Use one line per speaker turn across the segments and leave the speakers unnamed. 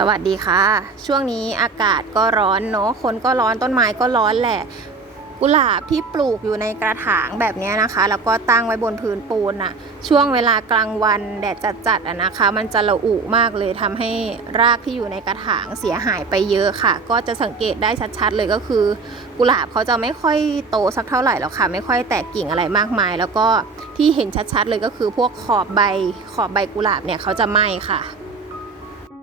สวัสดีค่ะ ช่วงนี้อากาศก็ร้อนเนาะคนก็ร้อนต้นไม้ก็ร้อนแหละ กุหลาบที่ปลูกอยู่ในกระถางแบบนี้นะคะ แล้วก็ตั้งไว้บนพื้นปูนน่ะช่วงเวลากลางวันแดดจัดๆอะนะคะ มันจะระอุมากเลยทำให้รากที่อยู่ในกระถางเสียหายไปเยอะค่ะ ก็จะสังเกตได้ชัดๆเลยก็คือ กุหลาบเขาจะไม่ค่อยโตสักเท่าไหร่หรอกค่ะ ไม่ค่อยแตกกิ่งอะไรมากมาย แล้วก็ที่เห็นชัดๆเลยก็คือพวกขอบใบขอบใบกุหลาบเนี่ยเขาจะไหม้ค่ะ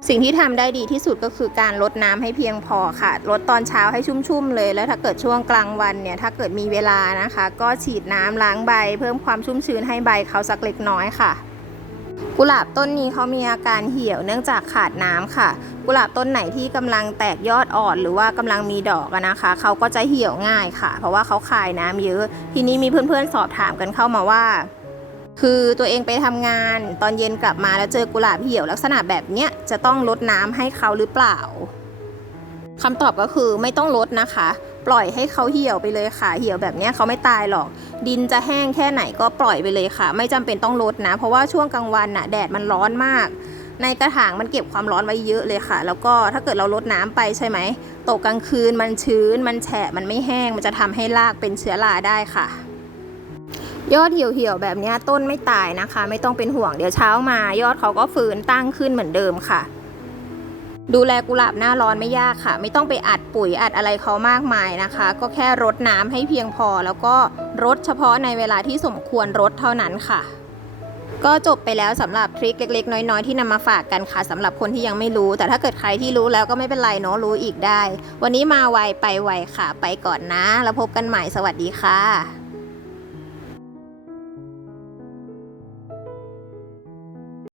สิ่งที่ทำได้ดีที่สุดก็คือการลดน้ำให้เพียงพอค่ะลดตอนเช้าให้ชุ่มๆเลย แล้วถ้าเกิดช่วงกลางวันเนี่ยถ้าเกิดมีเวลานะคะ ก็ฉีดน้ำล้างใบ เพิ่มความชุ่มชื้นให้ใบเขาสักเล็กน้อยค่ะ กุหลาบต้นนี้เขามีอาการเหี่ยวเนื่องจากขาดน้ำค่ะ กุหลาบต้นไหนที่กำลังแตกยอดอ่อนหรือว่ากำลังมีดอกนะคะเขาก็จะเหี่ยวง่ายค่ะ เพราะว่าเขาคายน้ำเยอะ ทีนี้มีเพื่อนๆสอบถามกันเข้ามาว่า คือตัวเองไปทำงานตอนเย็นกลับมาแล้วเจอกุหลาบเหี่ยวลักษณะแบบเนี้ยจะต้องลดน้ำให้เขาหรือเปล่าคำตอบก็คือไม่ต้องลดนะคะ ปล่อยให้เขาเหี่ยวไปเลยค่ะ เหี่ยวแบบนี้เขาไม่ตายหรอก ดินจะแห้งแค่ไหนก็ปล่อยไปเลยค่ะ ไม่จำเป็นต้องลดนะ เพราะว่าช่วงกลางวันน่ะแดดมันร้อนมาก ในกระถางมันเก็บความร้อนไว้เยอะเลยค่ะ แล้วก็ถ้าเกิดเราลดน้ำไปใช่ไหมตกกลางคืนมันชื้น มันแฉะมันไม่แห้งมันจะทำให้รากเป็นเชื้อราได้ค่ะ ยอดเหี่ยวๆแบบนี้ต้นไม่ตายนะคะ ไม่ต้องเป็นห่วงเดี๋ยวเช้ามายอดเขาก็ฟื้นตั้งขึ้นเหมือนเดิมค่ะ ดูแลกุหลาบหน้าร้อนไม่ยากค่ะ ไม่ต้องไปอัดปุ๋ยอัดอะไรเขามากมายนะคะ ก็แค่รดน้ำให้เพียงพอ แล้วก็รดเฉพาะในเวลาที่สมควรรดเท่านั้นค่ะ ก็จบไปแล้วสำหรับทริคเล็ก ๆ น้อยๆที่นำมาฝากกันค่ะสำหรับคนที่ยังไม่รู้ แต่ถ้าเกิดใครที่รู้แล้วก็ไม่เป็นไรเนาะรู้อีกได้ วันนี้มาไวไปไวค่ะ ไปก่อนนะ แล้วพบกันใหม่สวัสดีค่ะ